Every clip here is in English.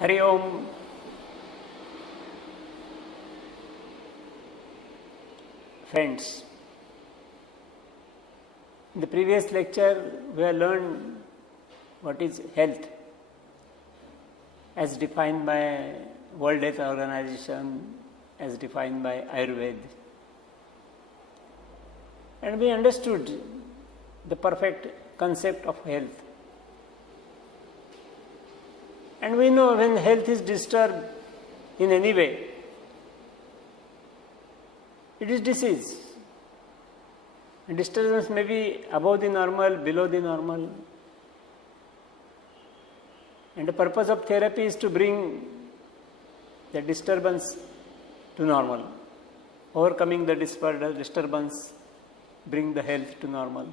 Hari Om. Friends, in the previous lecture we have learned what is health as defined by World Health Organization, as defined by Ayurveda. And we understood the perfect concept of health. And we know when health is disturbed in any way, it is disease. And disturbance may be above the normal, below the normal. And the purpose of therapy is to bring the disturbance to normal. Overcoming the disturbance, bring the health to normal.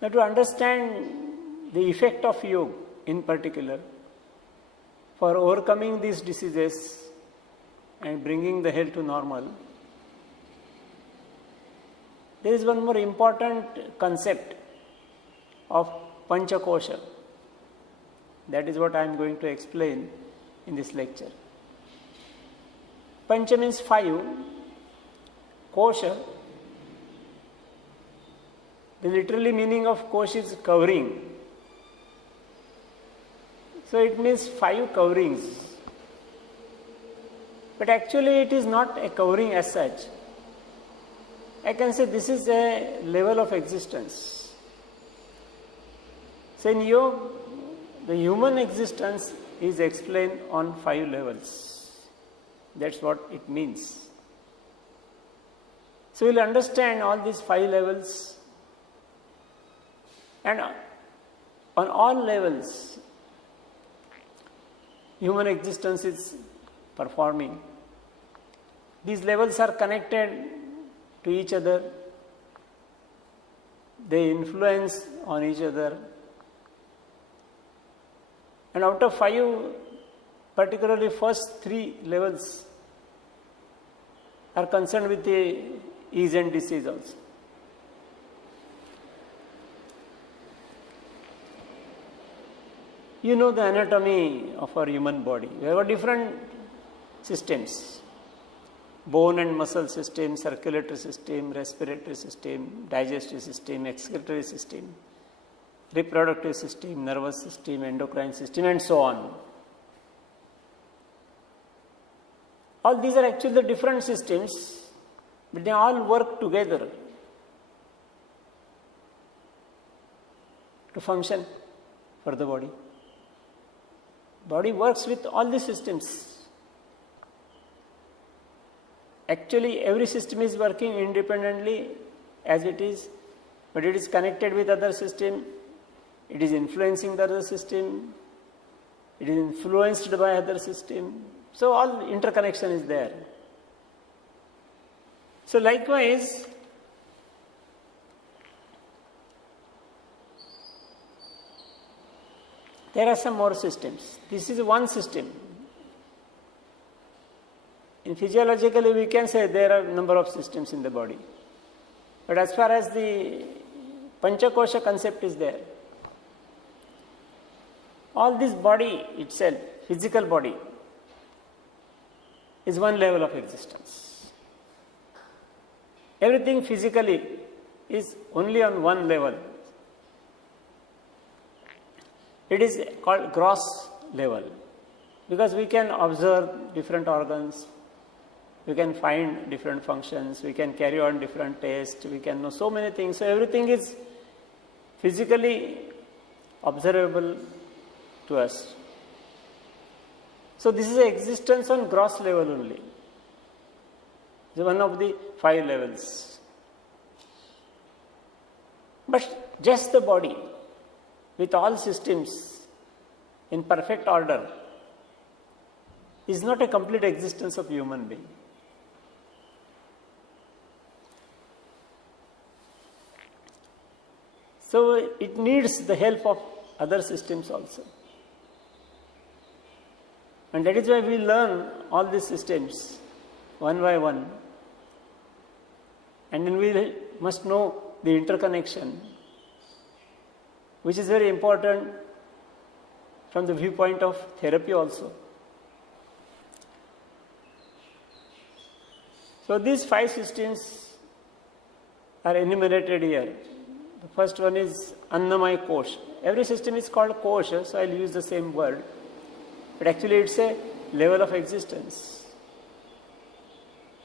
Now, to understand the effect of yoga in particular for overcoming these diseases and bringing the health to normal, there is one more important concept of Pancha. That is what I am going to explain in this lecture. Pancha means 5. Kosha, the literally meaning of kosha is covering. So it means 5 coverings. But actually it is not a covering as such. I can say this is a level of existence. So in yoga, the human existence is explained on 5 levels. That's what it means. So we'll understand all these 5 levels, and on all levels human existence is performing. These levels are connected to each other. They influence on each other. And out of 5, particularly first 3 levels are concerned with the ease and disease also. You know the anatomy of our human body. We have different systems: bone and muscle system, circulatory system, respiratory system, digestive system, excretory system, reproductive system, nervous system, endocrine system, and so on. All these are actually the different systems, but they all work together to function for the body. Body works with all the systems. Actually, every system is working independently as it is, but it is connected with other system. It is influencing the other system. It is influenced by other system. So all interconnection is there. So likewise, there are some more systems. This is one system. In physiologically, we can say there are a number of systems in the body. But as far as the Panchakosha concept is there, all this body itself, physical body, is one level of existence. Everything physically is only on one level. It is called gross level, because we can observe different organs, we can find different functions, we can carry on different tests, we can know so many things. So everything is physically observable to us. So this is existence on gross level only. It's one of the 5 levels. But just the body, with all systems in perfect order, is not a complete existence of human being. So it needs the help of other systems also. And that is why we learn all these systems one by one. And then we must know the interconnection, which is very important from the viewpoint of therapy also. So these 5 systems are enumerated here. The first one is Annamaya Kosh. Every system is called Kosh, so I'll use the same word. But actually it's a level of existence.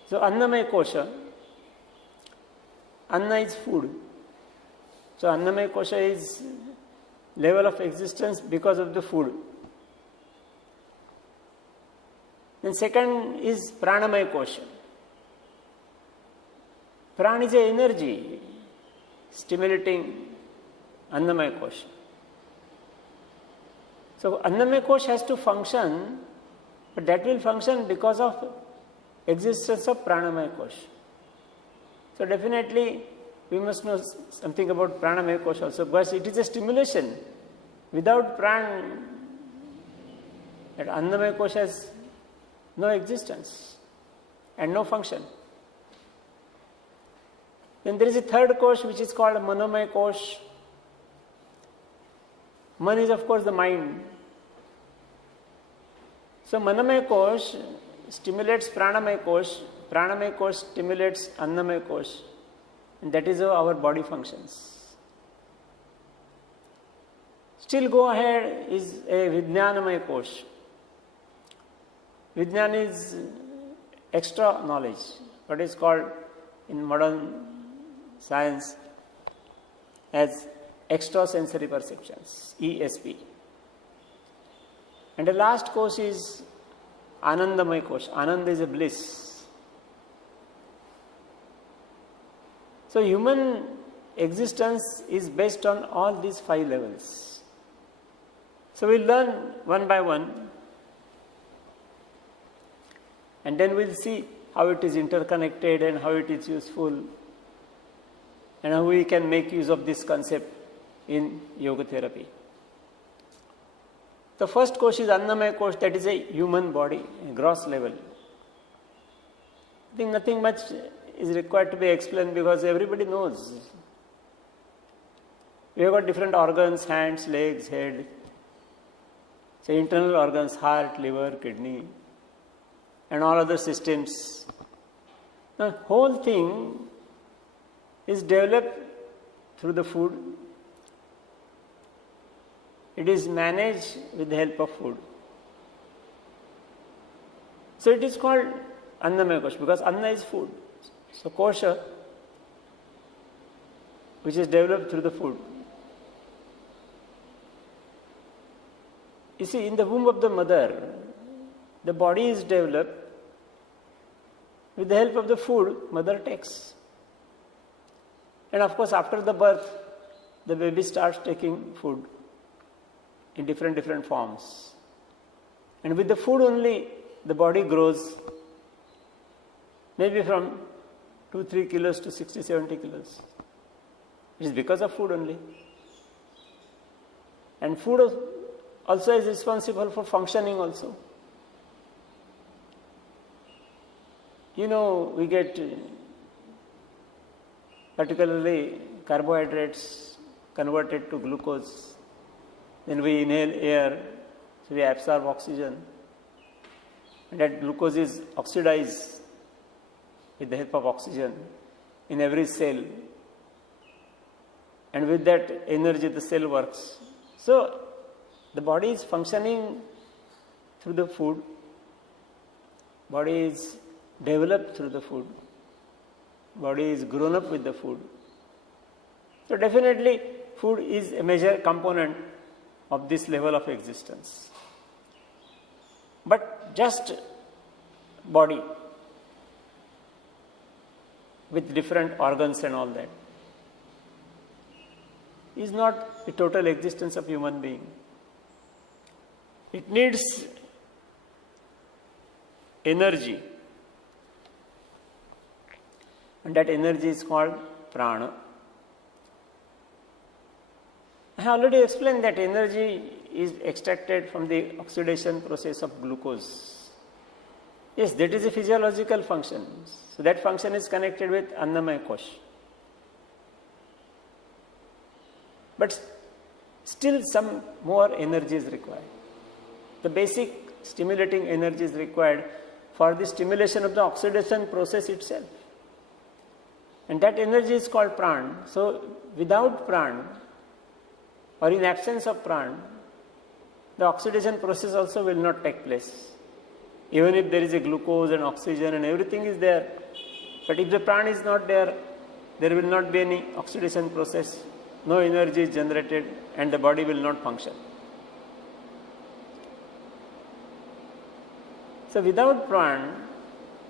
So Annamaya Kosha, Anna is food. So Annamaya Kosha is level of existence because of the food. Then second is Pranamaya Kosha. Prana is a energy stimulating Annamaya Kosha. So Annamaya Kosha has to function, but that will function because of existence of Pranamaya Kosha. So definitely we must know something about Pranamaya Kosha also, because it is a stimulation. Without Pran, that Annamaya Kosha has no existence and no function. Then there is a third kosh which is called Manomaya Kosh. Man is of course the mind. So Manomaya Kosh stimulates Pranamaya Kosh. Pranamaya Kosh stimulates Annamaya Kosh. And that is how our body functions. Still go ahead is a Vijnanamaya Kosh. Vijnana is extra knowledge, what is called in modern science as extrasensory perceptions, ESP. And the last kosh is Anandamaya Kosh. Ananda is a bliss. So human existence is based on all these 5 levels. So we'll learn one by one, and then we'll see how it is interconnected and how it is useful, and how we can make use of this concept in yoga therapy. The first kosh is Annamaya Kosh, that is a human body, a gross level. I think nothing much is required to be explained because everybody knows. We have got different organs, hands, legs, head. So internal organs, heart, liver, kidney, and all other systems. The whole thing is developed through the food. It is managed with the help of food. So it is called Annamaya Kosha because Anna is food. So Kosha, which is developed through the food. You see, in the womb of the mother, the body is developed with the help of the food mother takes. And of course, after the birth, the baby starts taking food in different forms. And with the food only, the body grows maybe from 2-3 kilos to 60-70 kilos. It is because of food only. And food also is responsible for functioning also. You know, we get particularly carbohydrates converted to glucose. Then we inhale air, so we absorb oxygen. And that glucose is oxidized with the help of oxygen in every cell. And with that energy, the cell works. So, the body is functioning through the food. Body is developed through the food. Body is grown up with the food. So definitely food is a major component of this level of existence. But just body with different organs and all that is not the total existence of human being. It needs energy. And that energy is called prana. I have already explained that energy is extracted from the oxidation process of glucose. Yes, that is a physiological function. So that function is connected with Annamaya Kosh. But still some more energy is required. The basic stimulating energy is required for the stimulation of the oxidation process itself. And that energy is called pran. So without pran, or in absence of pran, the oxidation process also will not take place. Even if there is a glucose and oxygen and everything is there, but if the pran is not there, there will not be any oxidation process, no energy is generated, and the body will not function. So without pran,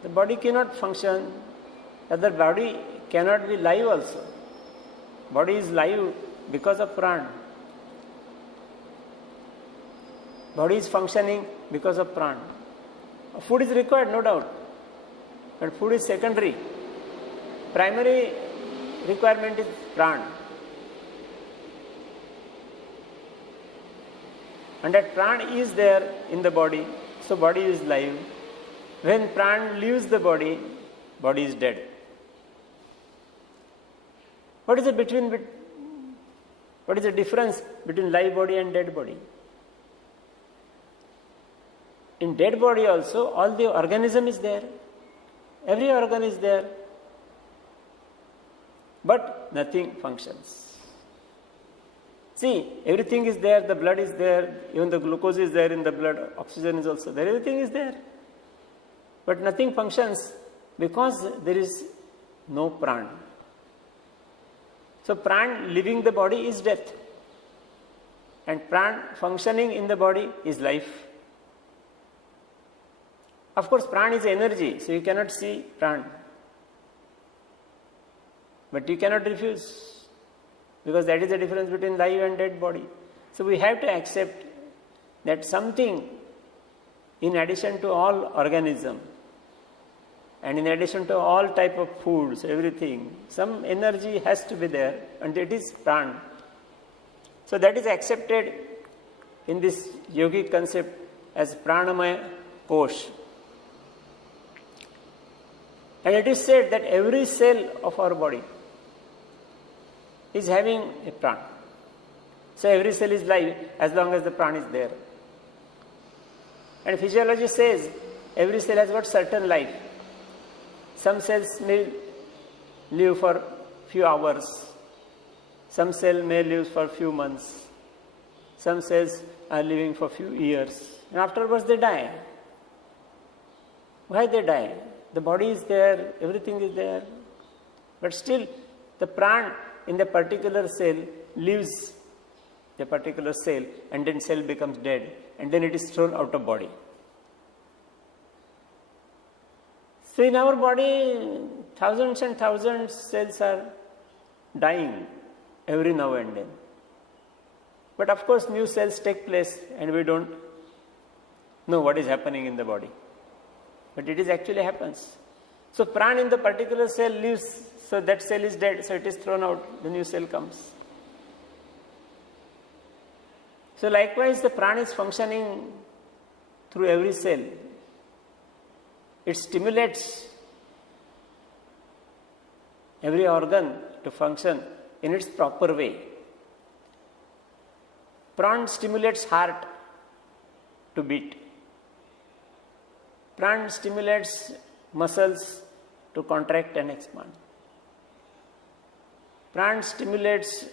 the body cannot function, the body cannot be live also. Body is live because of pran. Body is functioning because of pran. Food is required, no doubt, but food is secondary. Primary requirement is pran. And that pran is there in the body, so body is live. When pran leaves the body, body is dead. What is the difference between live body and dead body? In dead body also, all the organism is there. Every organ is there. But nothing functions. See, everything is there, the blood is there, even the glucose is there in the blood, oxygen is also there, everything is there. But nothing functions because there is no pran. So pran leaving the body is death. And pran functioning in the body is life. Of course, pran is energy, so you cannot see pran. But you cannot refuse, because that is the difference between live and dead body. So we have to accept that something in addition to all organism and in addition to all type of foods, everything, some energy has to be there, and it is pran. So that is accepted in this yogic concept as pranamaya kosh. And it is said that every cell of our body is having a pran. So every cell is live as long as the pran is there. And physiology says every cell has got certain life. Some cells may live for few hours. Some cell may live for few months. Some cells are living for few years. And afterwards they die. Why they die? The body is there, everything is there. But still the pran in the particular cell leaves the particular cell, and then cell becomes dead, and then it is thrown out of body. So in our body, thousands and thousands cells are dying every now and then. But of course new cells take place and we don't know what is happening in the body. But it is actually happens. So pran in the particular cell leaves, so that cell is dead, so it is thrown out, the new cell comes. So likewise the pran is functioning through every cell. It stimulates every organ to function in its proper way. Pran stimulates heart to beat. Pran stimulates muscles to contract and expand. Pran stimulates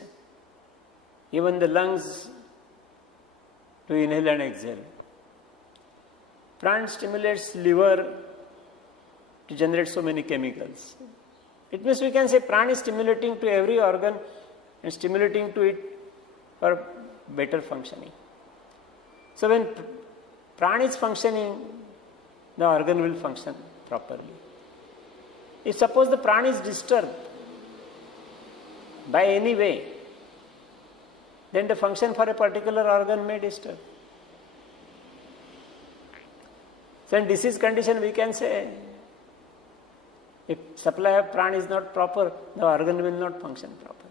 even the lungs to inhale and exhale. Pran stimulates liver to generate so many chemicals. It means we can say pran is stimulating to every organ and stimulating to it for better functioning. So when pran is functioning, the organ will function properly. If suppose the pran is disturbed by any way, then the function for a particular organ may disturb. So in disease condition we can say, if supply of pran is not proper, the organ will not function properly.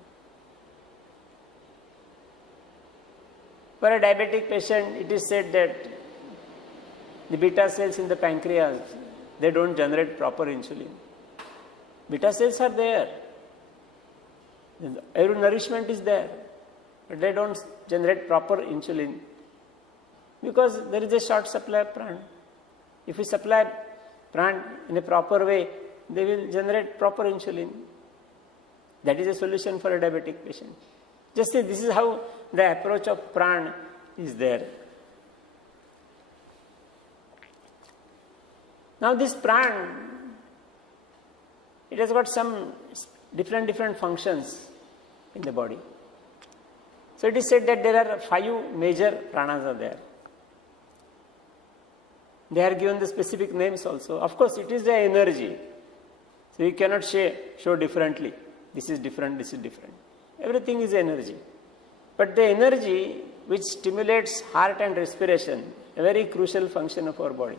For a diabetic patient, it is said that the beta cells in the pancreas, they don't generate proper insulin. Beta cells are there. Every nourishment is there. but they don't generate proper insulin because there is a short supply of prana. If we supply prana in a proper way, they will generate proper insulin. That is a solution for a diabetic patient. Just see, this is how the approach of prana is there. Now this prana, it has got some different functions in the body. So it is said that there are 5 major pranas are there. They are given the specific names also. Of course, it is the energy. So you cannot show differently. This is different, this is different. Everything is energy. But the energy which stimulates heart and respiration, a very crucial function of our body,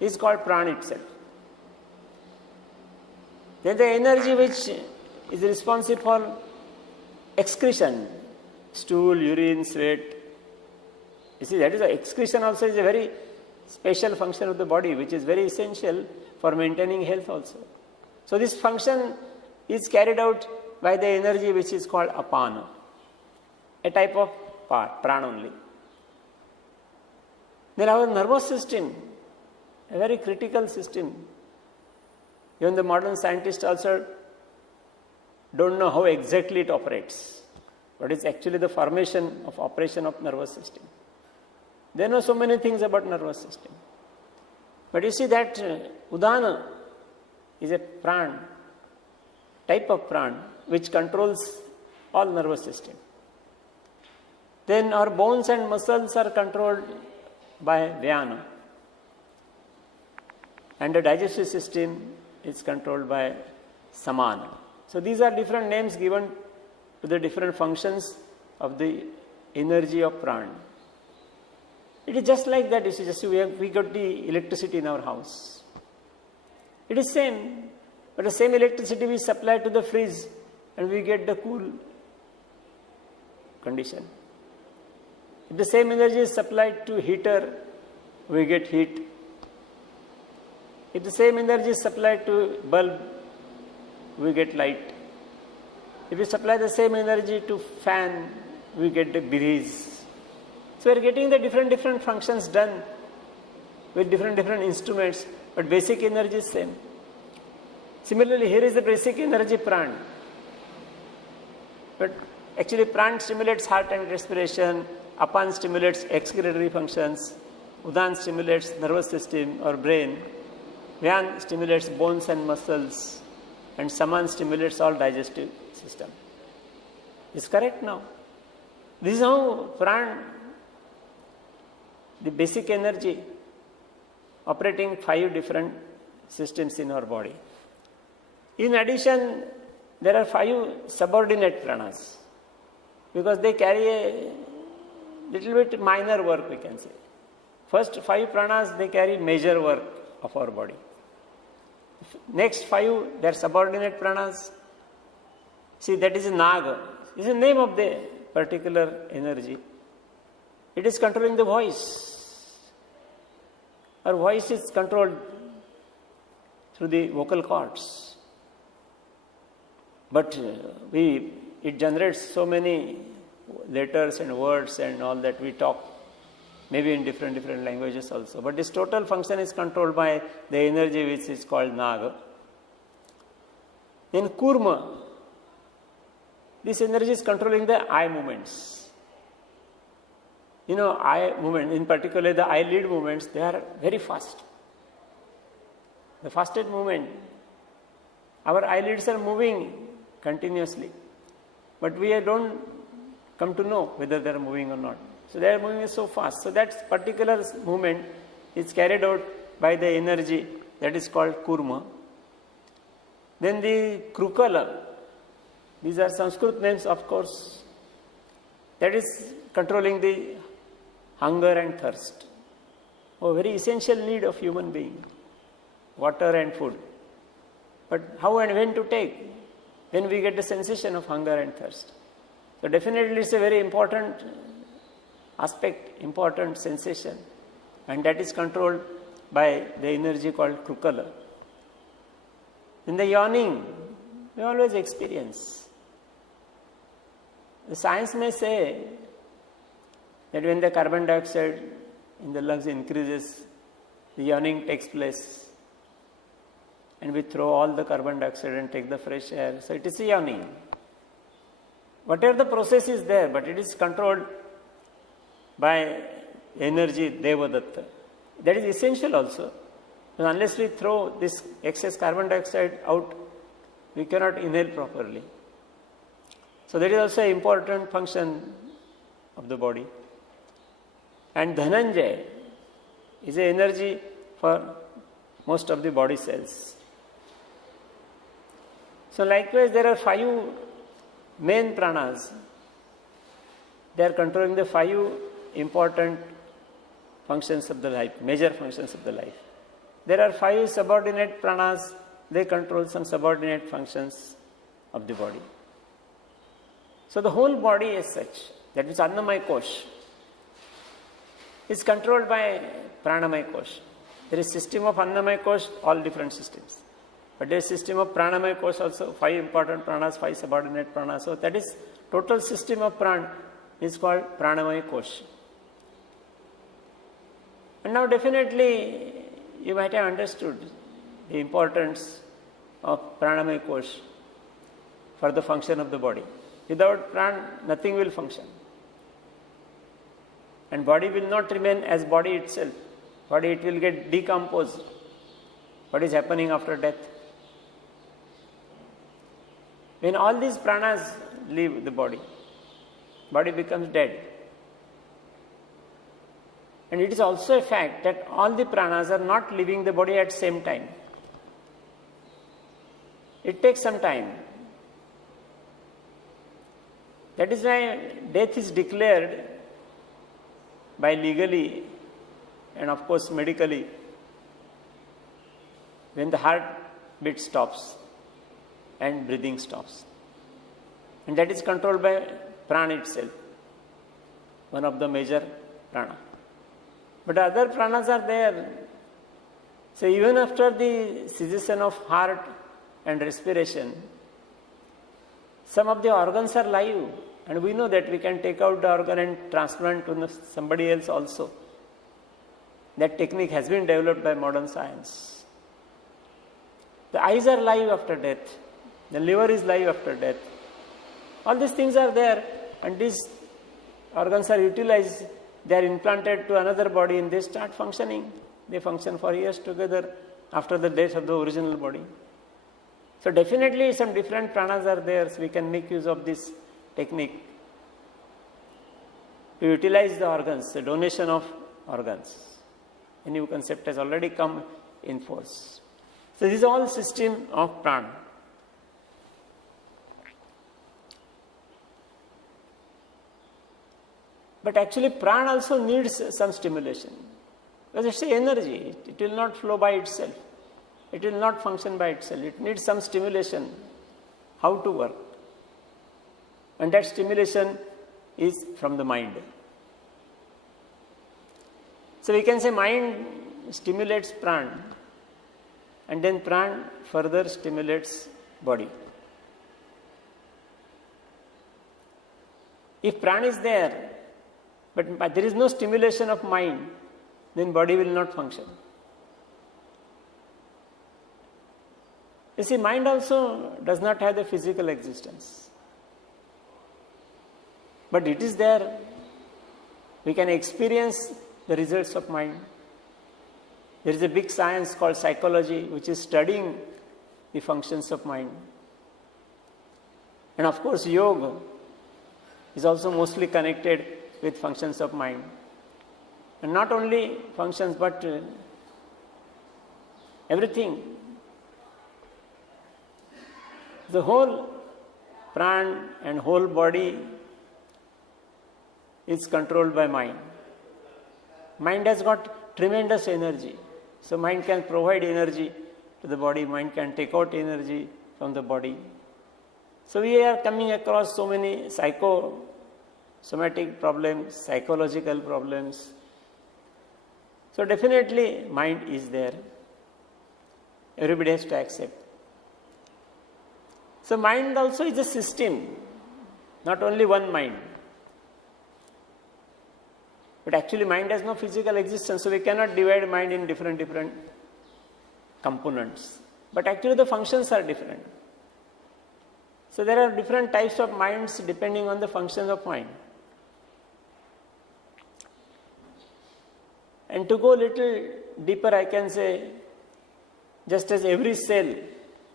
is called prana itself. Then the energy which is responsible for excretion, stool, urine, sweat. You see, that is excretion also is a very special function of the body which is very essential for maintaining health also. So this function is carried out by the energy which is called apana, a type of prana only. Then our nervous system, a very critical system. Even the modern scientists also don't know how exactly it operates. What is actually the formation of operation of nervous system. They know so many things about nervous system. But you see that Udana is a prana, type of prana, which controls all nervous system. Then our bones and muscles are controlled by Vyana. And the digestive system is controlled by Samana. So these are different names given to the different functions of the energy of prana. It is just like that. You see, just we got the electricity in our house. It is same, but the same electricity we supply to the fridge and we get the cool condition. If the same energy is supplied to heater, we get heat. If the same energy is supplied to bulb, we get light. If we supply the same energy to fan, we get the breeze. So we are getting the different functions done with different instruments, but basic energy is same. Similarly, here is the basic energy prana. But actually prana stimulates heart and respiration, apan stimulates excretory functions, udan stimulates nervous system or brain, vyan stimulates bones and muscles, and saman stimulates all digestive system. Is correct now? This is how prana, the basic energy, operating 5 different systems in our body. In addition, there are 5 subordinate pranas because they carry a little bit minor work, we can say. First 5 pranas, they carry major work of our body. Next 5, they are subordinate pranas. See, that is Naga. This is the name of the particular energy. It is controlling the voice. Our voice is controlled through the vocal cords. But it generates so many letters and words and all that we talk, maybe in different languages also. But this total function is controlled by the energy which is called Naga. In Kurma, this energy is controlling the eye movements. You know, eye movement, in particular the eyelid movements, they are very fast. The fastest movement, our eyelids are moving continuously, but we don't come to know whether they are moving or not. So they are moving so fast. So that particular movement is carried out by the energy that is called Kurma. Then the Krukala, these are Sanskrit names, of course, that is controlling the hunger and thirst. A very essential need of human being, water and food. But how and when to take? When we get the sensation of hunger and thirst. So definitely it's a very important aspect, important sensation, and that is controlled by the energy called Krukala. In the yawning, we always experience. The science may say that when the carbon dioxide in the lungs increases, the yawning takes place, and we throw all the carbon dioxide and take the fresh air. So it is yawning. Whatever the process is there, but it is controlled by energy Devadatta. That is essential also. Because unless we throw this excess carbon dioxide out, we cannot inhale properly. So that is also an important function of the body. And Dhananjay is an energy for most of the body cells. So likewise, there are 5 main pranas. They are controlling the 5 important functions of the life, major functions of the life. There are 5 subordinate pranas. They control some subordinate functions of the body. So the whole body as such, that is Annamaya Kosh, is controlled by Pranamaya Kosh. There is system of Annamaya Kosh, all different systems. But there is system of Pranamaya Kosh also, 5 important pranas, 5 subordinate pranas. So that is total system of pran is called Pranamaya Kosh. And now definitely you might have understood the importance of Pranamaya Kosh for the function of the body. Without pran, nothing will function. And body will not remain as body itself. Body, it will get decomposed. What is happening after death? When all these pranas leave the body, body becomes dead. And it is also a fact that all the pranas are not leaving the body at the same time. It takes some time. That is why death is declared by legally and of course medically when the heartbeat stops and breathing stops. And that is controlled by prana itself, one of the major prana. But other pranas are there. So even after the cessation of heart and respiration, some of the organs are live. And we know that we can take out the organ and transplant to somebody else also. That technique has been developed by modern science. The eyes are live after death. The liver is live after death. All these things are there, and these organs are utilized. They are implanted to another body and they start functioning. They function for years together after the death of the original body. So definitely some different pranas are there, so we can make use of this technique to utilize the organs, the donation of organs. A new concept has already come in force. So this is all system of prana. But actually prana also needs some stimulation. Because it's energy, it will not flow by itself. It will not function by itself. It needs some stimulation, how to work. And that stimulation is from the mind. So we can say mind stimulates pran, and then pran further stimulates body. If pran is there, but there is no stimulation of mind, then body will not function. You see, mind also does not have the physical existence. But it is there. We can experience the results of mind. There is a big science called psychology which is studying the functions of mind. And of course, yoga is also mostly connected with functions of mind. And not only functions, but everything. The whole pran and whole body is controlled by mind. Mind has got tremendous energy. So mind can provide energy to the body, mind can take out energy from the body. So we are coming across so many psychosomatic problems, psychological problems. So definitely mind is there. Everybody has to accept. So mind also is a system not only one mind. But actually mind has no physical existence, so we cannot divide mind in different components. But actually the functions are different. So there are different types of minds depending on the functions of mind. And to go a little deeper, I can say, just as every cell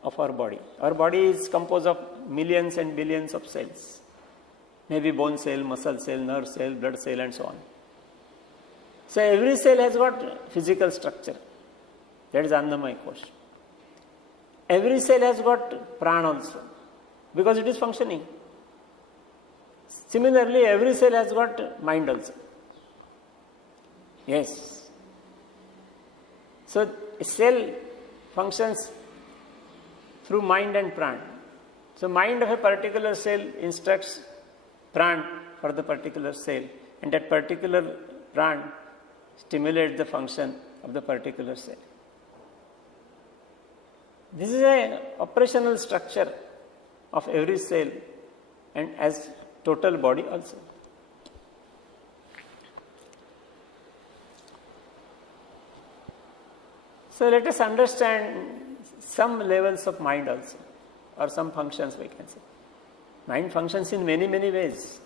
of our body is composed of millions and billions of cells. Maybe bone cell, muscle cell, nerve cell, blood cell, and so on. So every cell has got physical structure. That is Annamaya Kosha. Every cell has got prana also, because it is functioning. Similarly, every cell has got mind also. Yes. So a cell functions through mind and pran. So mind of a particular cell instructs pran for the particular cell, and that particular pran stimulates the function of the particular cell. This is an operational structure of every cell and as total body also. So let us understand some levels of mind also, or some functions we can say. Mind functions in many ways.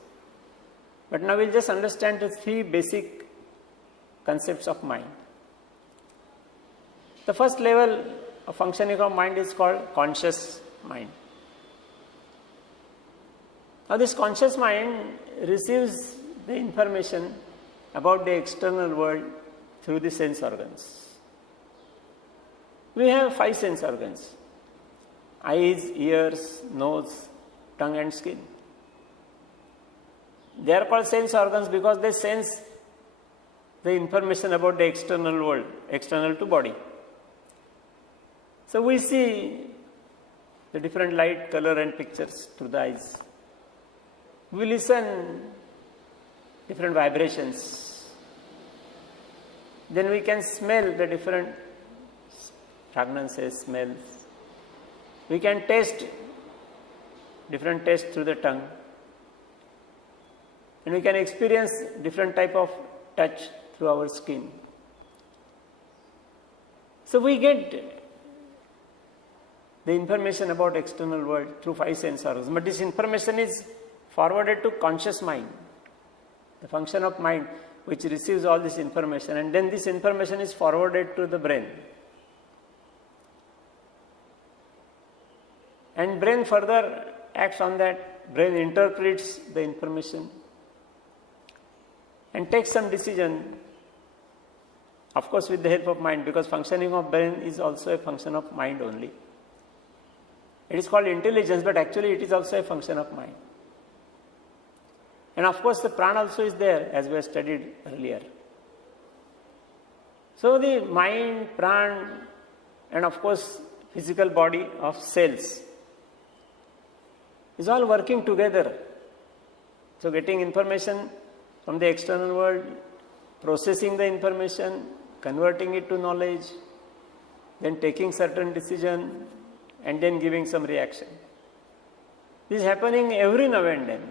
But now we'll just understand the three basic concepts of mind. The first level of functioning of mind is called conscious mind. Now this conscious mind receives the information about the external world through the sense organs. We have 5 sense organs: eyes, ears, nose, tongue and skin. They are called sense organs because they sense the information about the external world, external to body. So we see the different light, color and pictures through the eyes. We listen different vibrations. Then we can smell the different fragrances, smells. We can taste different tastes through the tongue. And we can experience different type of touch through our skin. So we get the information about external world through 5 sense organs. But this information is forwarded to conscious mind, the function of mind which receives all this information, and then this information is forwarded to the brain. And brain further acts on that. Brain interprets the information and takes some decision, of course with the help of mind, because functioning of brain is also a function of mind only. It is called intelligence, but actually it is also a function of mind. And of course the prana also is there, as we have studied earlier. So the mind, pran, and of course physical body of cells is all working together. So getting information from the external world, processing the information, converting it to knowledge, then taking certain decision, and then giving some reaction. This is happening every now and then.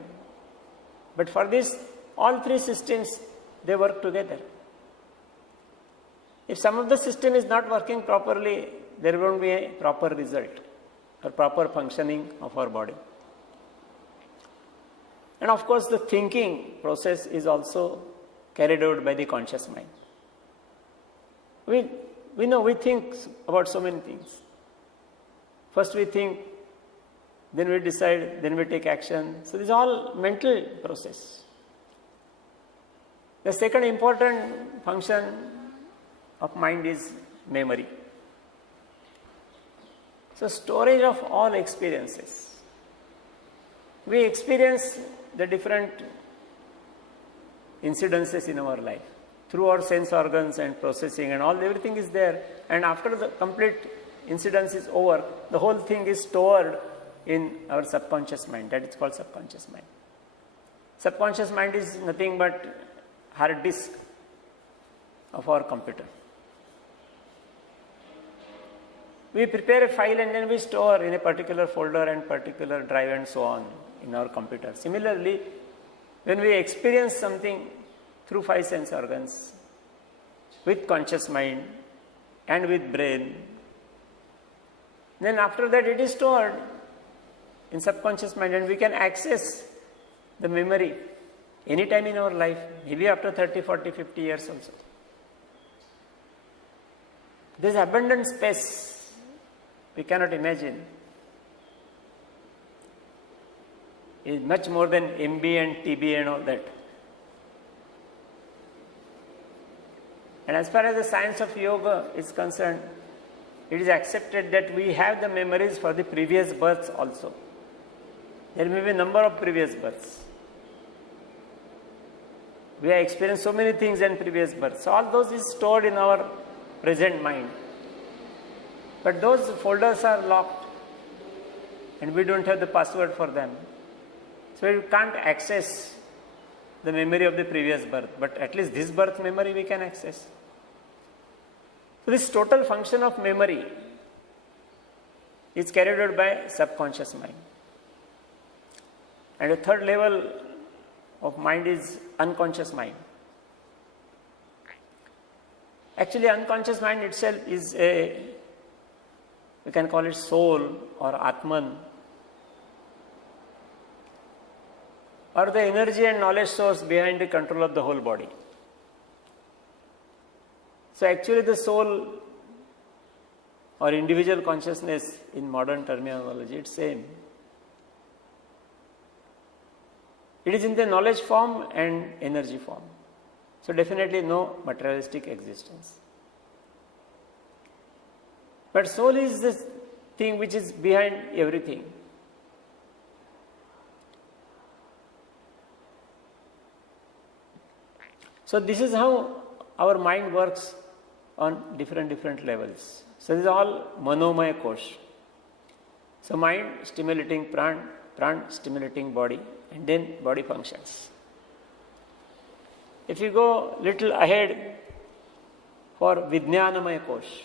But for this, all 3 systems, they work together. If some of the system is not working properly, there won't be a proper result or proper functioning of our body. And of course, the thinking process is also carried out by the conscious mind. We know, we think about so many things. First we think, then we decide, then we take action. So this is all mental process. The second important function of mind is memory. So storage of all experiences. We experience the different incidences in our life through our sense organs and processing and all, everything is there. And after the complete incidence is over, the whole thing is stored in our subconscious mind. That is called subconscious mind. Subconscious mind is nothing but hard disk of our computer. We prepare a file and then we store in a particular folder and particular drive and so on in our computer. Similarly, when we experience something through 5 sense organs, with conscious mind and with brain, then after that it is stored in subconscious mind and we can access the memory anytime in our life, maybe after 30, 40, 50 years also. There is abundant space we cannot imagine. It is much more than MB and TB and all that. And as far as the science of yoga is concerned, it is accepted that we have the memories for the previous births also. There may be a number of previous births. We have experienced so many things in previous births. So all those is stored in our present mind. But those folders are locked and we don't have the password for them. So we can't access the memory of the previous birth. But at least this birth memory we can access. So this total function of memory is carried out by subconscious mind. And the third level of mind is unconscious mind. Actually, unconscious mind itself is we can call it soul or Atman, or the energy and knowledge source behind the control of the whole body. So actually the soul or individual consciousness in modern terminology, it's same. It is in the knowledge form and energy form. So definitely no materialistic existence. But soul is this thing which is behind everything. So this is how our mind works on different levels. So this is all manomaya kosh. So mind stimulating pran, pran stimulating body, and then body functions. If you go little ahead for vijnanamaya kosh,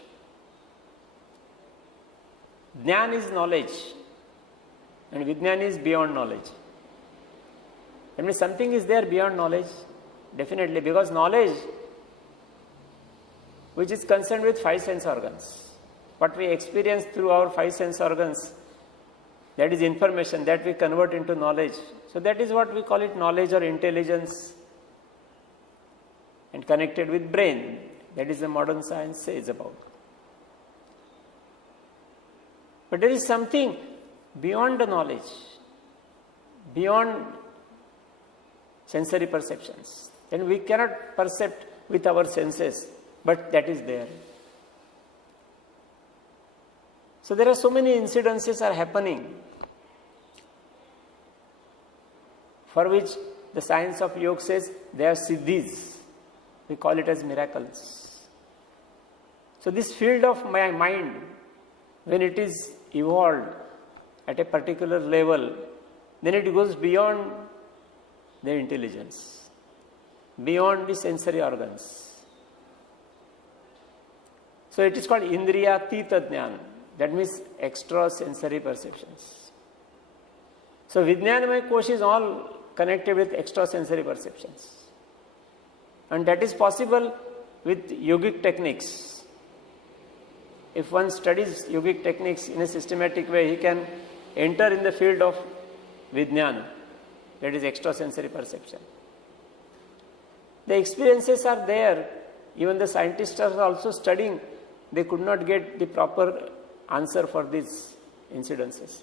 jnana is knowledge and vijnana is beyond knowledge. That means something is there beyond knowledge, definitely, because knowledge which is concerned with 5 sense organs, what we experience through our 5 sense organs, that is information that we convert into knowledge. So that is what we call it knowledge or intelligence, and connected with brain. That is the modern science says about. But there is something beyond the knowledge, beyond sensory perceptions. Then we cannot perceive with our senses, but that is there. So there are so many incidences are happening for which the science of yoga says they are siddhis. We call it as miracles. So this field of my mind, when it is evolved at a particular level, then it goes beyond the intelligence, beyond the sensory organs. So it is called indriya tita jnana. That means extrasensory perceptions. So vijnanamaya kosh is all connected with extrasensory perceptions. And that is possible with yogic techniques. If one studies yogic techniques in a systematic way, he can enter in the field of vijnana, that is extrasensory perception. The experiences are there. Even the scientists are also studying. They could not get the proper answer for these incidences.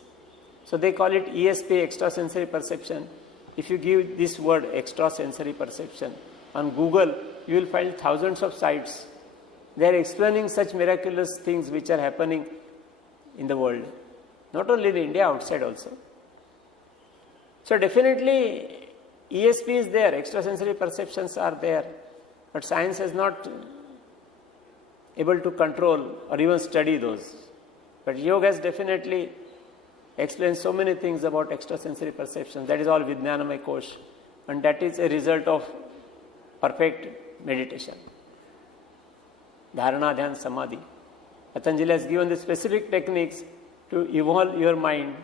So they call it ESP, extrasensory perception. If you give this word extrasensory perception on Google, you will find thousands of sites. They are explaining such miraculous things which are happening in the world. Not only in India, outside also. So definitely ESP is there, extrasensory perceptions are there. But science is not able to control or even study those. But yoga has definitely explained so many things about extrasensory perceptions. That is all vijnanamaya kosh. And that is a result of perfect meditation. Dharana, Dhyan, Samadhi. Patanjali has given the specific techniques to evolve your mind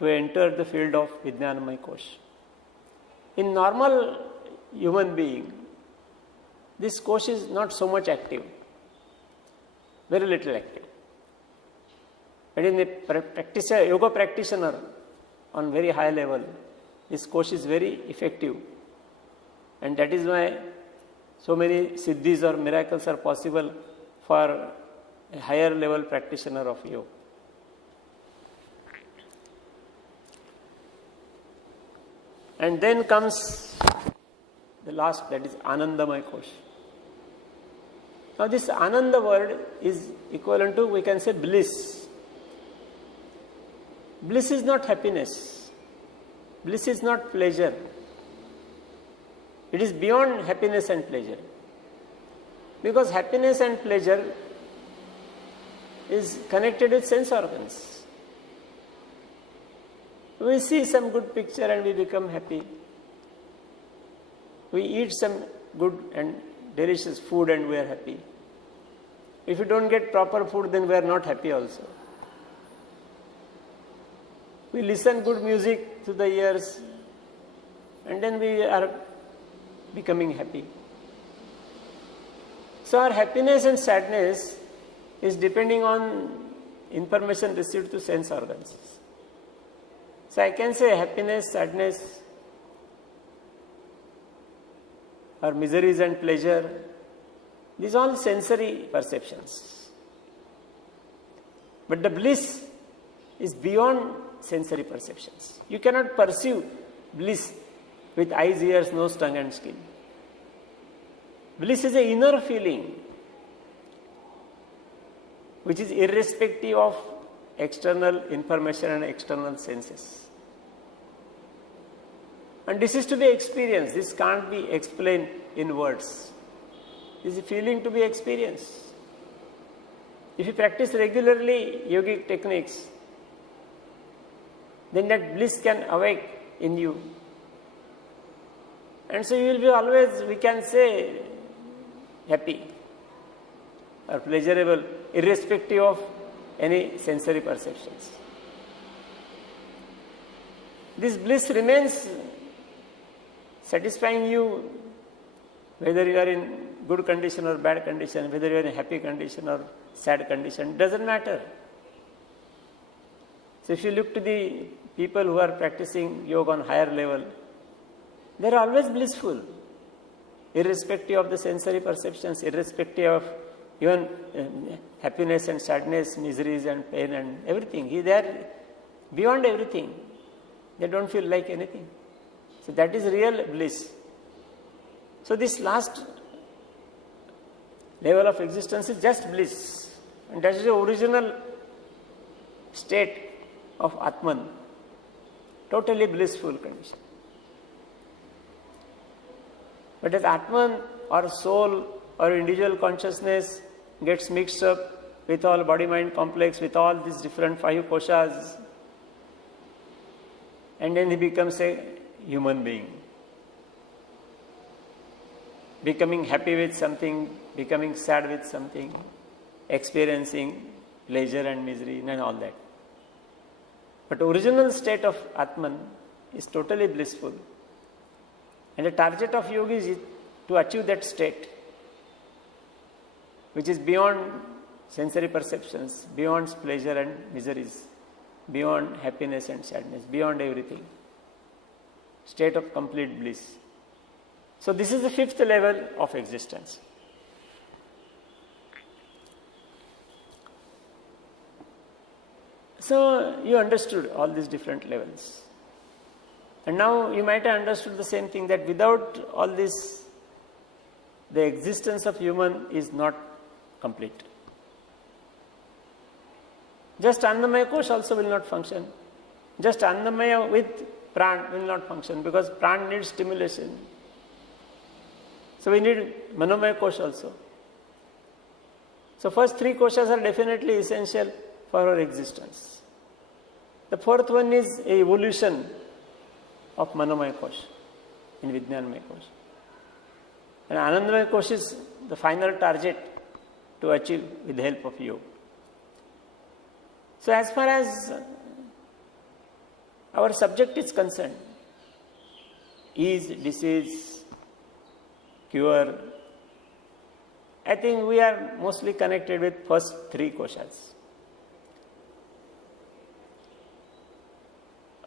to enter the field of Vijnanamaya Kosh. In normal human being, this Kosh is not so much active, very little active. But in a yoga practitioner on very high level, this Kosh is very effective. And that is why so many siddhis or miracles are possible for a higher level practitioner of yoga. And then comes the last, that is Anandamaya Kosh. Now this Ananda word is equivalent to, we can say, bliss. Bliss is not happiness. Bliss is not pleasure. It is beyond happiness and pleasure. Because happiness and pleasure is connected with sense organs. We see some good picture and we become happy. We eat some good and delicious food and we are happy. If you don't get proper food, then we are not happy also. We listen good music to the ears and then we are becoming happy. So our happiness and sadness is depending on information received to sense organs. So I can say happiness, sadness, or miseries and pleasure, these are all sensory perceptions. But the bliss is beyond sensory perceptions. You cannot perceive bliss with eyes, ears, nose, tongue and skin. Bliss is an inner feeling which is irrespective of external information and external senses. And this is to be experienced. This can't be explained in words. This is a feeling to be experienced. If you practice regularly yogic techniques, then that bliss can awake in you. And so you will be always, we can say, happy or pleasurable, irrespective of any sensory perceptions. This bliss remains satisfying you whether you are in good condition or bad condition, whether you are in happy condition or sad condition, doesn't matter. So if you look to the people who are practicing yoga on higher level, they are always blissful, irrespective of the sensory perceptions, irrespective of even happiness and sadness, miseries and pain and everything. They are beyond everything. They don't feel like anything. So that is real bliss. So this last level of existence is just bliss. And that is the original state of Atman. Totally blissful condition. But as Atman or soul or individual consciousness gets mixed up with all body-mind complex, with all these different 5 koshas, and then he becomes a human being. Becoming happy with something, becoming sad with something, experiencing pleasure and misery and all that. But original state of Atman is totally blissful. And the target of yoga is to achieve that state, which is beyond sensory perceptions, beyond pleasure and miseries, beyond happiness and sadness, beyond everything. State of complete bliss. So this is the 5th level of existence. So you understood all these different levels. And now you might have understood the same thing, that without all this, the existence of human is not complete. Just Annamaya Kosh also will not function. Just Annamaya with Pran will not function, because Pran needs stimulation. So we need Manomaya Kosh also. So first 3 koshas are definitely essential for our existence. The 4th one is a evolution of Manomaya Kosh in Vijnanamaya Kosh. And Anandamaya Kosh is the final target to achieve with the help of yoga. So as far as our subject is concerned. Ease, disease, cure. I think we are mostly connected with first three koshas.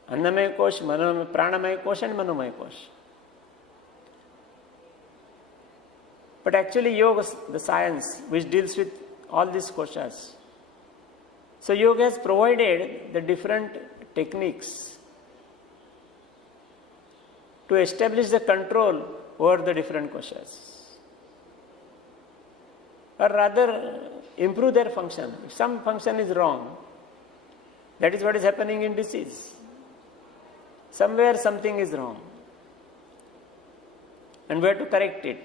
Annamaya kosh, pranamaya kosh and manomaya kosh. But actually yoga, the science which deals with all these koshas. So yoga has provided the different techniques to establish the control over the different koshas. Or rather improve their function. If some function is wrong, that is what is happening in disease. Somewhere something is wrong. And we have to correct it.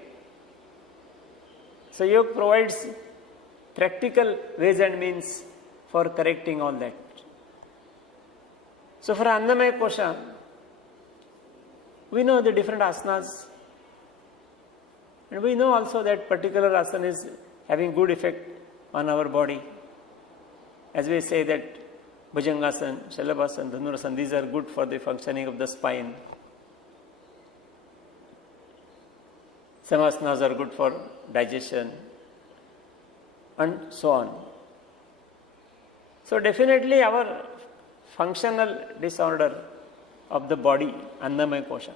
So yoga provides practical ways and means for correcting all that. So for Annamaya Kosha, we know the different asanas. And we know also that particular asana is having good effect on our body. As we say that Bhujangasana, Shalabhasana, Dhanurasana, these are good for the functioning of the spine. Some asanas are good for digestion and so on. So definitely our functional disorder of the body, Annamaya Kosha,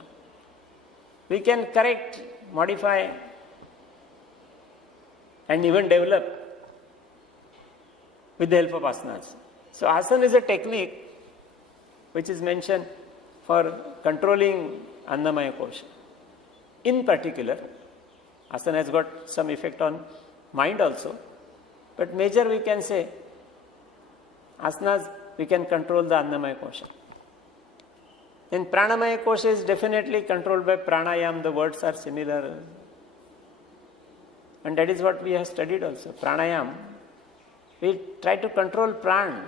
we can correct, modify and even develop with the help of asanas. So asana is a technique which is mentioned for controlling Annamaya Kosha. In particular, asana has got some effect on mind also, but major we can say asanas we can control the Annamaya Kosha. And Pranamaya Kosha is definitely controlled by pranayam, the words are similar. And that is what we have studied also. Pranayam, we try to control pran.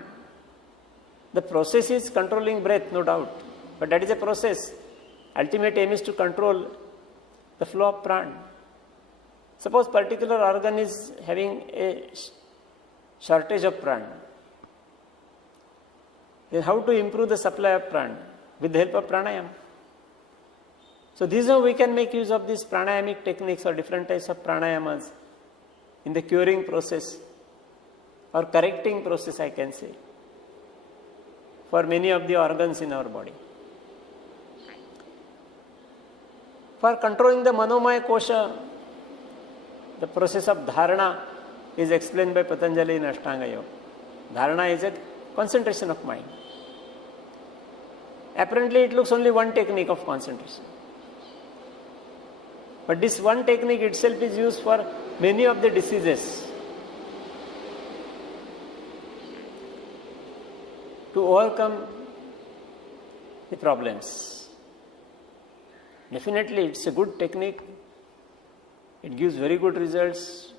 The process is controlling breath, no doubt. But that is a process. Ultimate aim is to control the flow of pran. Suppose particular organ is having a shortage of pran. Then how to improve the supply of pran? With the help of pranayam. So this is how we can make use of these pranayamic techniques or different types of pranayamas in the curing process or correcting process, I can say, for many of the organs in our body. For controlling the Manomaya Kosha, the process of dharana is explained by Patanjali in Ashtanga Yoga. Dharana is a concentration of mind. Apparently it looks only one technique of concentration. But this one technique itself is used for many of the diseases. To overcome the problems. Definitely it's a good technique. It gives very good results.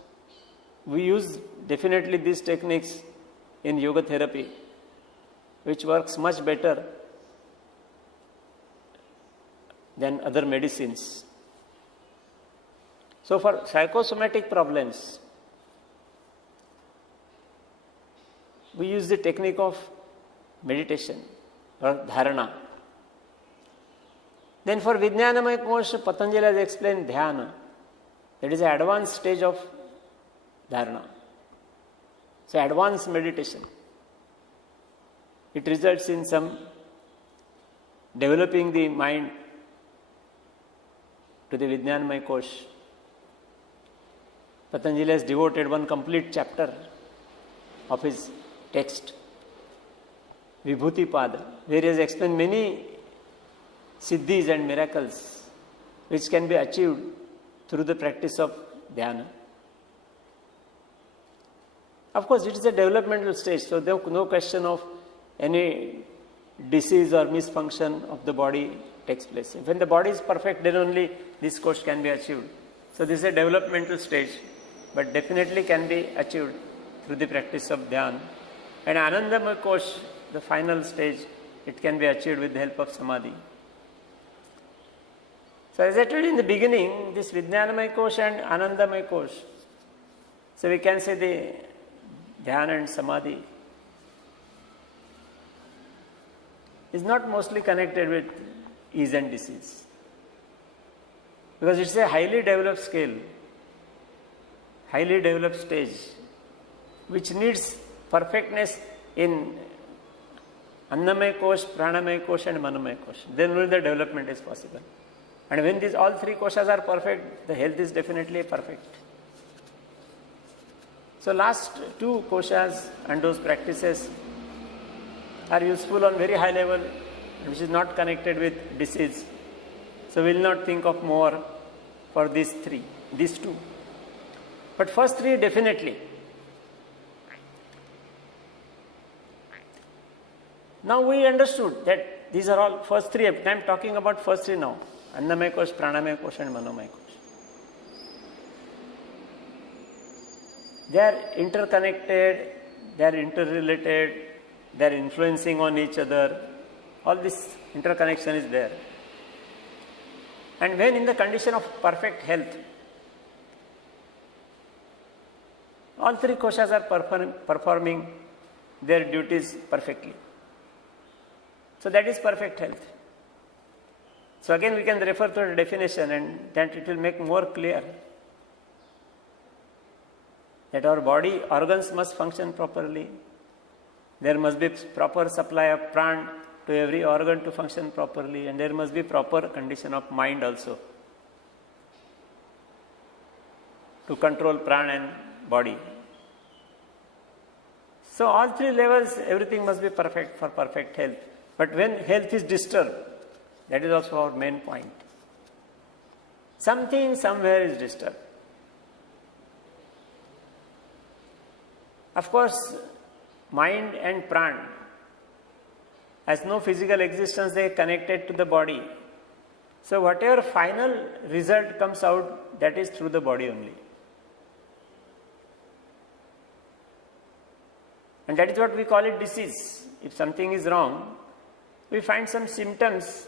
We use definitely these techniques in yoga therapy, which works much better than other medicines. So for psychosomatic problems, we use the technique of meditation or dharana. Then for Vijnanamaya Kosha, Patanjali has explained dhyana. That is an advanced stage of dharana. So advanced meditation. It results in some developing the mind to the Vijnanamaya Kosha. Patanjali has devoted one complete chapter of his text, Vibhuti Pada, where he has explained many siddhis and miracles which can be achieved through the practice of dhyana. Of course, it is a developmental stage, so there is no question of any disease or misfunction of the body takes place. When the body is perfect, then only this course can be achieved. So this is a developmental stage, but definitely can be achieved through the practice of dhyana. And Anandamaya Kosh, the final stage, it can be achieved with the help of samadhi. So as I told you in the beginning, this Vijnanamaya Kosh and Anandamaya Kosh, so we can say the dhyana and samadhi, is not mostly connected with ease and disease. Because it's a highly developed scale, highly developed stage, which needs perfectness in Annamaya Kosh, Pranamaya Kosh and Manomaya Kosh. Then only the development is possible. And when these all three koshas are perfect, the health is definitely perfect. So last two koshas and those practices are useful on very high level, which is not connected with disease. So we will not think of more for these two. But first three definitely. Now we understood that these are all first three. I am talking about first three now. Annamaya Kosh, Pranamaya Kosh and Manomaya Kosh. They are interconnected, they are interrelated, they are influencing on each other. All this interconnection is there. And when in the condition of perfect health, all three koshas are performing their duties perfectly. So that is perfect health. So again we can refer to the definition and that it will make more clear that our body organs must function properly. There must be proper supply of prana to every organ to function properly, and there must be proper condition of mind also to control prana and body. So all three levels, everything must be perfect for perfect health. But when health is disturbed, that is also our main point. Something somewhere is disturbed. Of course, mind and prana has no physical existence, they are connected to the body. So whatever final result comes out, that is through the body only. And that is what we call it disease. If something is wrong, we find some symptoms,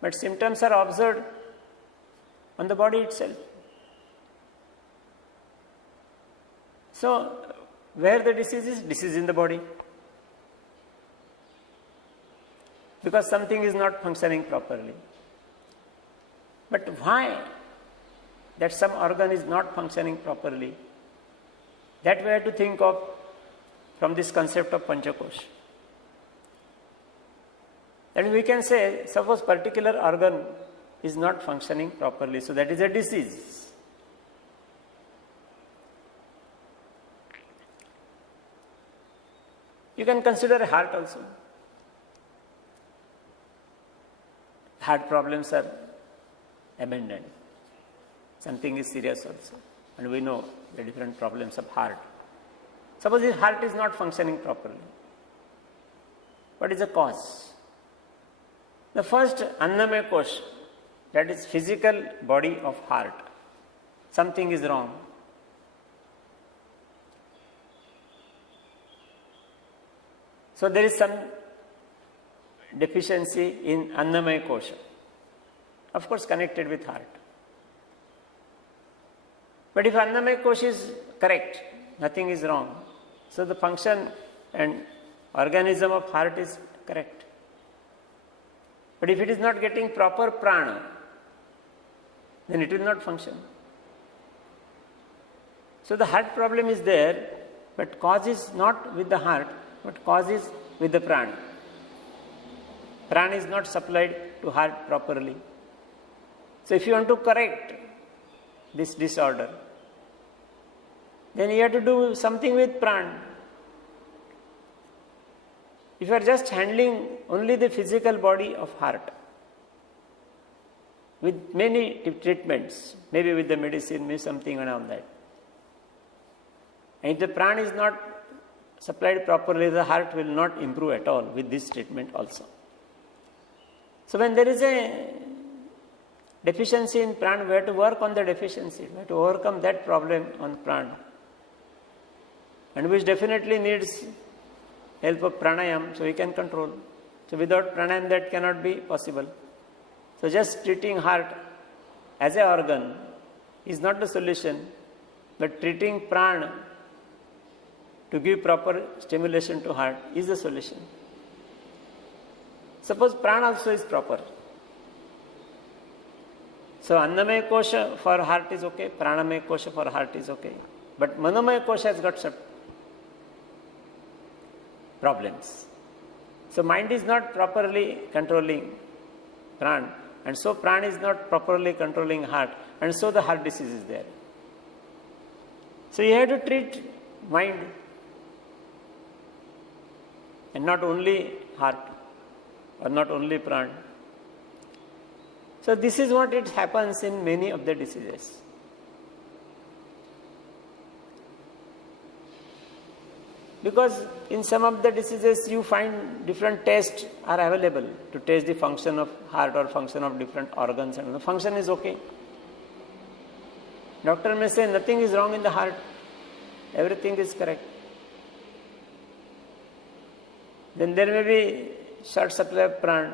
but symptoms are observed on the body itself. So, where the disease is in the body. Because something is not functioning properly. But why that some organ is not functioning properly? That we have to think of from this concept of Panchakosh. And we can say, suppose particular organ is not functioning properly, so that is a disease. You can consider a heart also. Heart problems are abundant. Something is serious also. And we know the different problems of heart. Suppose the heart is not functioning properly. What is the cause? The first Annamaya Kosh, that is physical body of heart. Something is wrong. So there is some deficiency in Annamaya Kosha. Of course connected with heart. But if Annamaya Kosha is correct, nothing is wrong. So the function and organism of heart is correct. But if it is not getting proper prana, then it will not function. So the heart problem is there, but cause is not with the heart, but cause is with the prana. Prana is not supplied to heart properly. So if you want to correct this disorder, then you have to do something with prana. If you are just handling only the physical body of heart, with many treatments, maybe with the medicine, maybe something and all that, and if the prana is not supplied properly, the heart will not improve at all with this treatment also. So when there is a deficiency in prana, we have to work on the deficiency, we have to overcome that problem on prana, and which definitely needs help of pranayam, so we can control. So without pranayam that cannot be possible. So just treating heart as an organ is not the solution, but treating prana to give proper stimulation to heart is the solution. Suppose prana also is proper. So Annamaya Kosha for heart is okay, Pranamaya Kosha for heart is okay. But Manomaya Kosha has got some problems. So mind is not properly controlling pran, and so pran is not properly controlling heart, and so the heart disease is there. So you have to treat mind and not only heart or not only pran. So this is what it happens in many of the diseases. Because in some of the diseases you find different tests are available to test the function of heart or function of different organs, and the function is okay. Doctor may say nothing is wrong in the heart, everything is correct. Then there may be short supply of pran,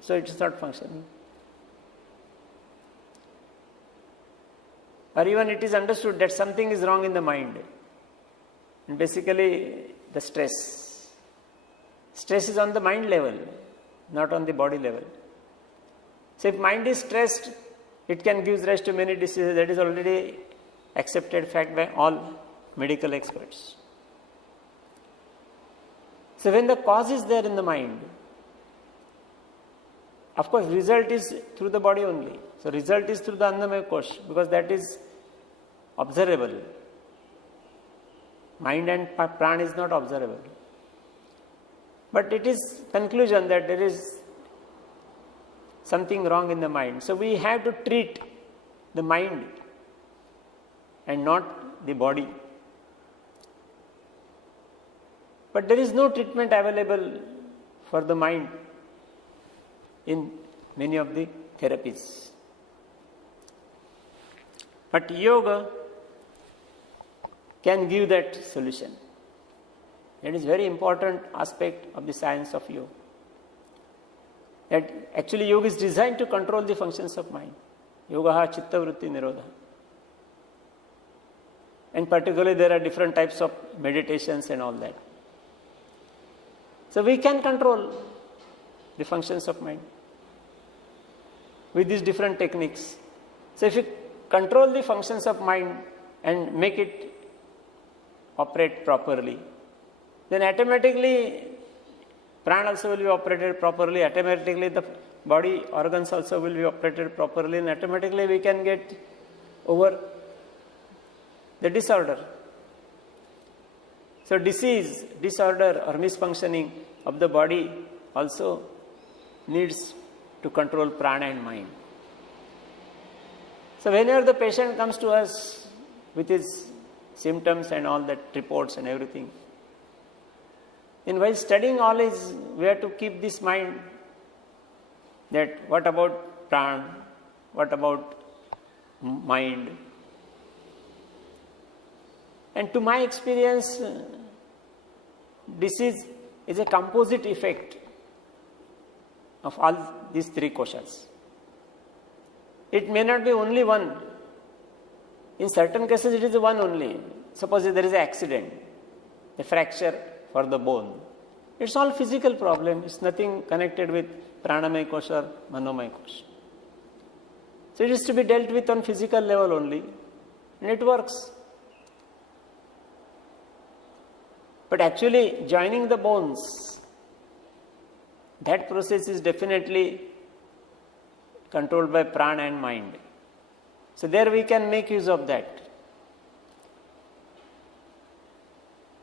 so it is not functioning. Or even it is understood that something is wrong in the mind. And basically the stress. Stress is on the mind level, not on the body level. So if mind is stressed, it can give rise to many diseases. That is already accepted fact by all medical experts. So when the cause is there in the mind, of course result is through the body only. So result is through the Annamaya Kosh, because that is observable. Mind and pran is not observable. But it is conclusion that there is something wrong in the mind. So we have to treat the mind and not the body. But there is no treatment available for the mind in many of the therapies. But yoga can give that solution. That is very important aspect of the science of yoga. That actually yoga is designed to control the functions of mind. Yoga chitta vritti nirodha. And particularly there are different types of meditations and all that. So we can control the functions of mind with these different techniques. So if you control the functions of mind and make it operate properly, then automatically pran also will be operated properly, automatically the body organs also will be operated properly, and automatically we can get over the disorder. So disease, disorder or misfunctioning of the body also needs to control prana and mind. So whenever the patient comes to us with his symptoms and all that reports and everything, and while studying all is, we have to keep this mind that what about pran, what about mind. And to my experience, disease is a composite effect of all these three koshas. It may not be only one. In certain cases, it is one only. Suppose there is an accident, a fracture for the bone. It's all physical problem. It's nothing connected with pranamaya kosha or manomaya kosha. So it is to be dealt with on physical level only, and it works. But actually, joining the bones, that process is definitely controlled by prana and mind. So there we can make use of that.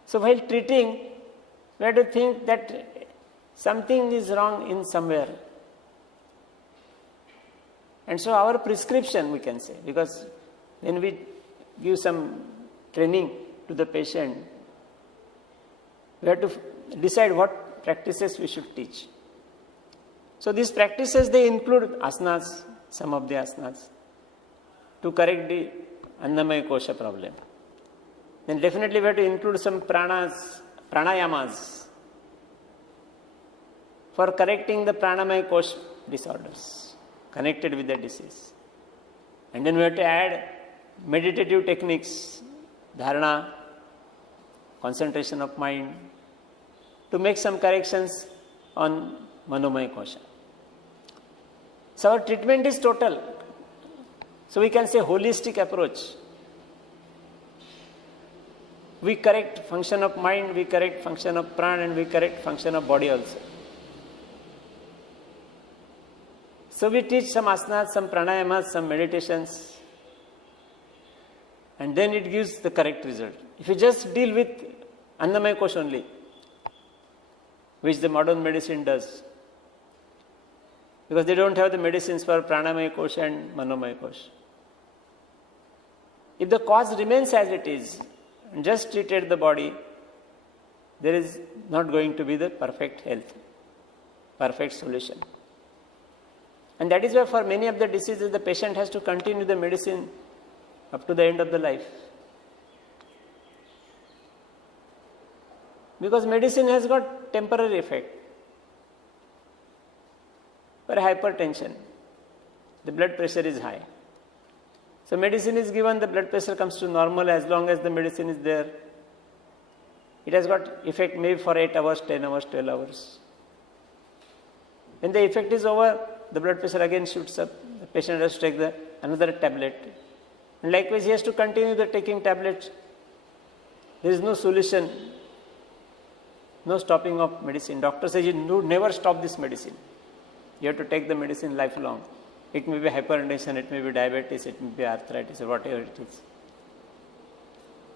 So while treating, we have to think that something is wrong in somewhere. And so our prescription, we can say, because when we give some training to the patient, we have to decide what practices we should teach. So these practices, they include asanas, some of the asanas, to correct the Annamaya Kosha problem. Then definitely we have to include some pranayamas for correcting the Pranamaya Kosha disorders connected with the disease. And then we have to add meditative techniques, dharana, concentration of mind, to make some corrections on Manomaya kosha. So our treatment is total. So we can say holistic approach. We correct function of mind, we correct function of prana, and we correct function of body also. So we teach some asanas, some pranayamas, some meditations, and then it gives the correct result. If you just deal with Annamaya Kosh only, which the modern medicine does, because they don't have the medicines for Pranamaya Kosh and Manomaya Kosh. If the cause remains as it is, and just treated the body, there is not going to be the perfect health, perfect solution. And that is why for many of the diseases, the patient has to continue the medicine up to the end of the life. Because medicine has got temporary effect. For hypertension, the blood pressure is high. So medicine is given, the blood pressure comes to normal as long as the medicine is there. It has got effect maybe for 8 hours, 10 hours, 12 hours. When the effect is over, the blood pressure again shoots up. The patient has to take another tablet. And likewise, he has to continue the taking tablets. There is no solution, no stopping of medicine. Doctor says you never stop this medicine. You have to take the medicine lifelong. It may be hypertension, it may be diabetes, it may be arthritis, or whatever it is.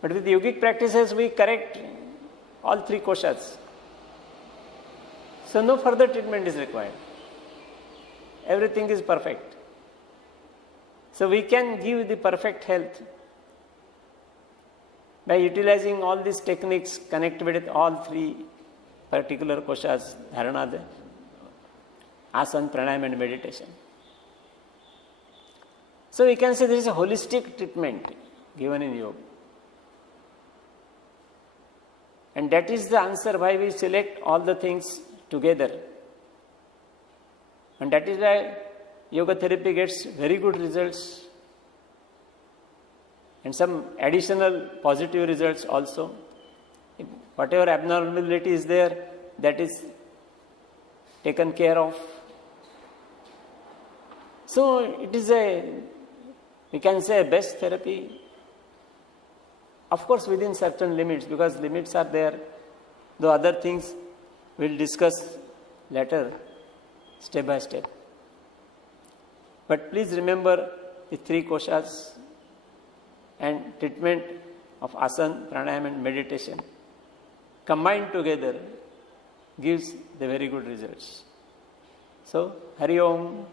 But with yogic practices, we correct all 3 koshas. So no further treatment is required. Everything is perfect. So we can give the perfect health by utilizing all these techniques connected with all 3 particular koshas, dharana, asana, pranayama, and meditation. So we can say there is a holistic treatment given in yoga. And that is the answer why we select all the things together. And that is why yoga therapy gets very good results and some additional positive results also. Whatever abnormality is there, that is taken care of. So it is we can say, best therapy. Of course, within certain limits, because limits are there. The other things we'll discuss later, step by step. But please remember the 3 koshas and treatment of asana, pranayama, and meditation combined together gives the very good results. So, Hari Om.